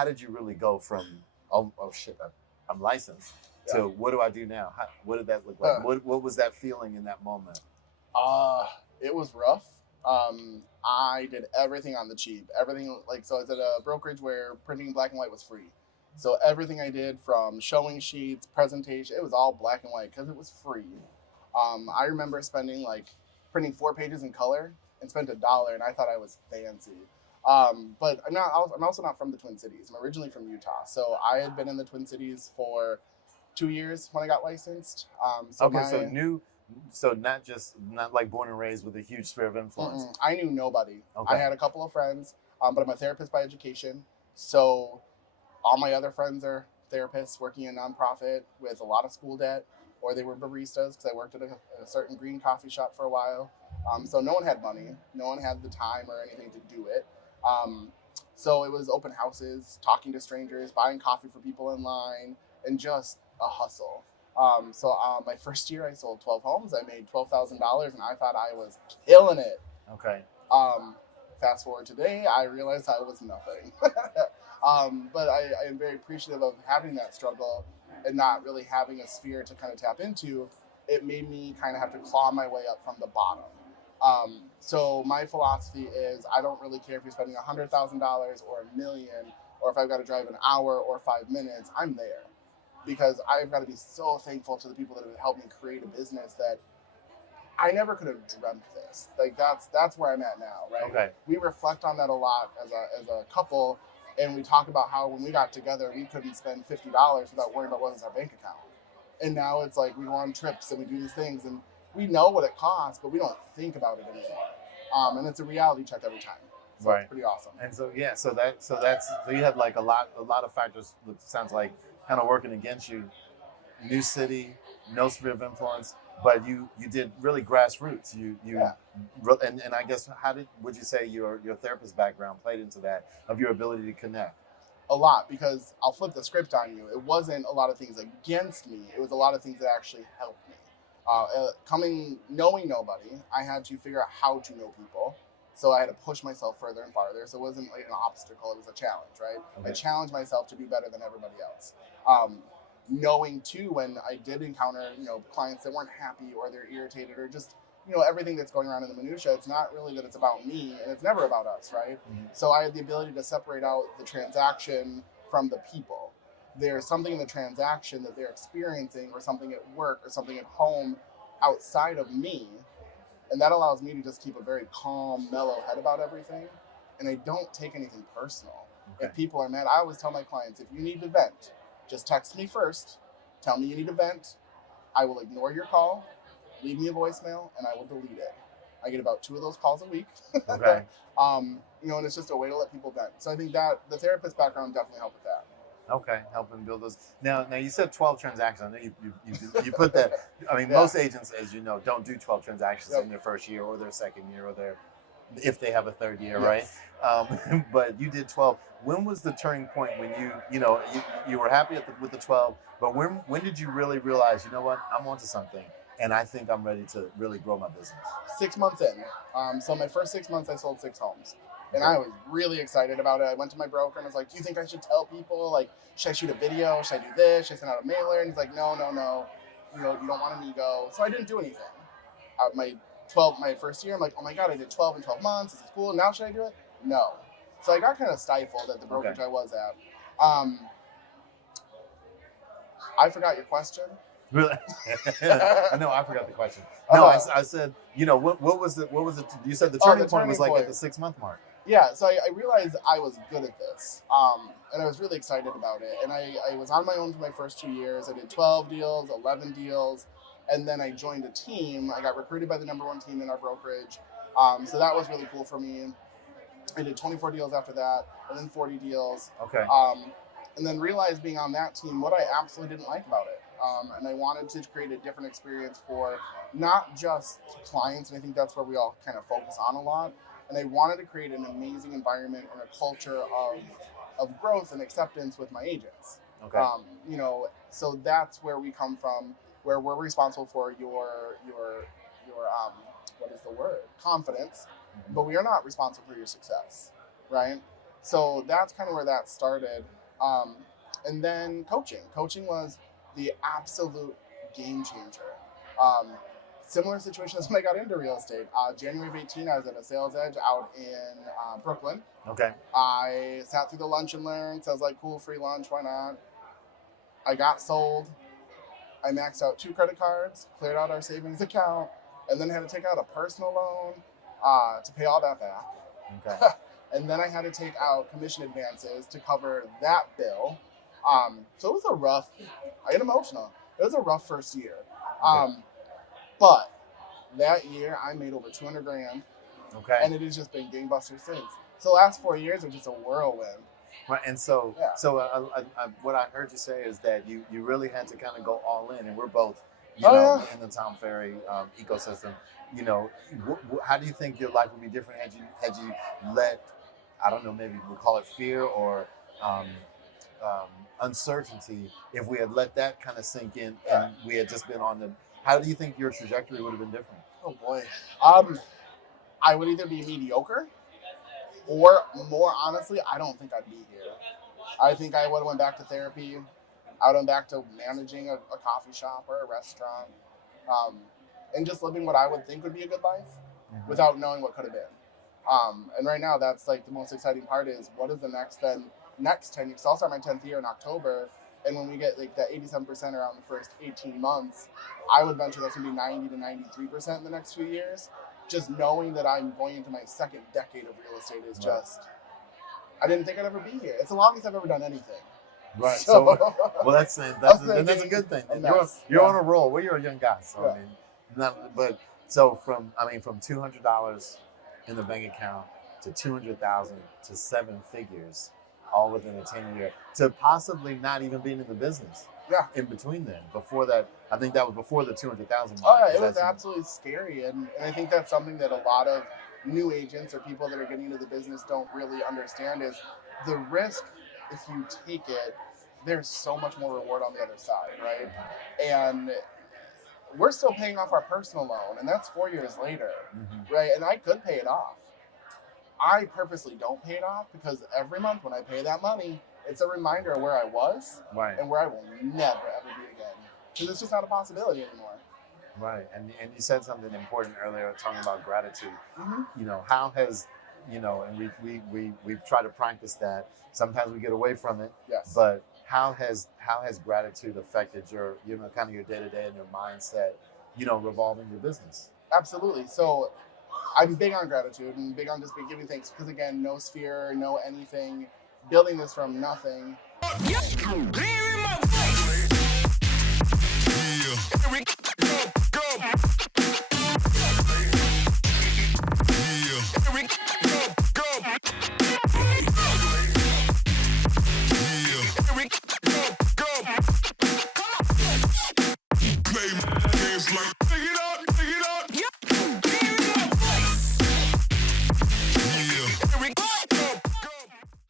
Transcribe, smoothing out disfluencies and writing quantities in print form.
how did you really go from, oh shit, I'm licensed, to what do I do now? What did that look like? What was that feeling in that moment? It was rough. I did everything on the cheap. Everything, like, so I was at a brokerage where printing black and white was free. So everything I did, from showing sheets, presentation, it was all black and white because it was free. I remember spending, like, printing 4 pages in color and spent $1, and I thought I was fancy. But I'm not. I'm also not from the Twin Cities. I'm originally from Utah, so I had been in the Twin Cities for 2 years when I got licensed. So not like born and raised with a huge sphere of influence. I knew nobody. Okay. I had a couple of friends, but I'm a therapist by education. So all my other friends are therapists working in a nonprofit with a lot of school debt, or they were baristas because I worked at a certain green coffee shop for a while. So no one had money. No one had the time or anything to do it. So it was open houses, talking to strangers, buying coffee for people in line, and just a hustle. My first year I sold 12 homes. I made $12,000, and I thought I was killing it. Okay. Fast forward today, I realized I was nothing. But I am very appreciative of having that struggle and not really having a sphere to kind of tap into. It made me kind of have to claw my way up from the bottom. So my philosophy is I don't really care if you're spending $100,000 or $1 million, or if I've got to drive an hour or 5 minutes, I'm there. Because I've got to be so thankful to the people that have helped me create a business that I never could have dreamt this. Like that's where I'm at now, right? Okay. We reflect on that a lot as a couple, and we talk about how when we got together, we couldn't spend $50 without worrying about what was our bank account. And now it's like we go on trips and we do these things, and we know what it costs, but we don't think about it anymore. And it's a reality check every time. So right. It's pretty awesome. And so so you had like a lot of factors. That sounds like kind of working against you. New city, no sphere of influence, but you did really grassroots. And I guess would you say your therapist background played into that, of your ability to connect? A lot, because I'll flip the script on you. It wasn't a lot of things against me. It was a lot of things that actually helped me. Knowing nobody, I had to figure out how to know people. So I had to push myself further and farther. So it wasn't like an obstacle, it was a challenge, right? Okay. I challenged myself to be better than everybody else. Knowing too, when I did encounter, clients that weren't happy or they're irritated or just, everything that's going around in the minutia, it's not really that it's about me, and it's never about us, right? Mm-hmm. So I had the ability to separate out the transaction from the people. There's something in the transaction that they're experiencing, or something at work, or something at home outside of me. And that allows me to just keep a very calm, mellow head about everything. And I don't take anything personal. Okay. If people are mad, I always tell my clients, if you need to vent, just text me first. Tell me you need to vent. I will ignore your call, leave me a voicemail, and I will delete it. I get about 2 of those calls a week. Okay. And it's just a way to let people vent. So I think that the therapist background definitely helped with that. Okay, helping build those. Now you said 12 transactions. I know you put that. I mean, most agents, as you know, don't do 12 transactions in their first year or their second year or if they have a third year, yes. Right? But you did 12. When was the turning point when you were happy with the 12? But when did you really realize, you know what, I'm onto something, and I think I'm ready to really grow my business? 6 months in. So my first 6 months, I sold 6 homes. And I was really excited about it. I went to my broker and I was like, do you think I should tell people? Like, should I shoot a video? Should I do this? Should I send out a mailer? And he's like, no. You don't want an ego. So I didn't do anything. My first year, I'm like, oh my God, I did 12 in 12 months. This is cool. Now should I do it? No. So I got kind of stifled at the brokerage I was at. I forgot your question. Really? No, I forgot the question. No, I said, what was it? You said the turning point was like at the 6 month mark. Yeah, so I realized I was good at this, and I was really excited about it. And I was on my own for my first 2 years. I did 12 deals, 11 deals, and then I joined a team. I got recruited by the #1 team in our brokerage, so that was really cool for me. I did 24 deals after that, and then 40 deals. Okay. And then realized being on that team what I absolutely didn't like about it. And I wanted to create a different experience for not just clients, and I think that's where we all kind of focus on a lot. And I wanted to create an amazing environment and a culture of growth and acceptance with my agents. Okay. So that's where we come from, where we're responsible for your what is the word? Confidence, but we are not responsible for your success, right? So that's kind of where that started. And then coaching was the absolute game changer. Um, Similar situation as when I got into real estate. January of 18, I was at a sales edge out in Brooklyn. Okay. I sat through the lunch and learn. So I was like, cool, free lunch, why not? I got sold. I maxed out 2 credit cards, cleared out our savings account, and then had to take out a personal loan to pay all that back. Okay. And then I had to take out commission advances to cover that bill. So it was a rough, I get emotional. It was a rough first year. But that year I made over 200 grand. Okay. And it has just been gangbusters since. So the last 4 years are just a whirlwind. Right, and so, what I heard you say is that you really had to kind of go all in, and we're both, in the Tom Ferry ecosystem. You know, how do you think your life would be different had you let, I don't know, maybe we'll call it fear or uncertainty, if we had let that kind of sink in and we had just been on the, how do you think your trajectory would have been different? Oh boy, I would either be mediocre. Or more honestly, I don't think I'd be here. I think I would have went back to therapy. I would have went back to managing a coffee shop or a restaurant, and just living what I would think would be a good life without knowing what could have been. And right now, that's like the most exciting part is what is the next 10 years. So I'll start my 10th year in October, and when we get like that 87% around the first 18 months, I would venture that's going to be 90 to 93% in the next few years. Just knowing that I'm going into my second decade of real estate is just, I didn't think I'd ever be here. It's the longest I've ever done anything. Right. So well, that's a good thing. You're on a roll. Well, you're a young guy, so from $200 in the bank account to 200,000 to 7 figures, all within a 10-year, to possibly not even being in the business. Yeah. In between then, before that, I think that was before the 200,000. Oh, yeah, it was absolutely scary, and I think that's something that a lot of new agents or people that are getting into the business don't really understand is the risk. If you take it, there's so much more reward on the other side, right? And we're still paying off our personal loan, and that's 4 years later, right? And I could pay it off. I purposely don't pay it off because every month when I pay that money, it's a reminder of where I was and where I will never, ever be again. Because it's just not a possibility anymore. Right. And you said something important earlier talking about gratitude. You know, how has, and we've tried to practice that. Sometimes we get away from it. Yes. But how has gratitude affected your, kind of your day-to-day and your mindset, revolving your business? Absolutely. So I'm big on gratitude and big on just giving thanks because, again, no sphere, no anything. Building this from nothing.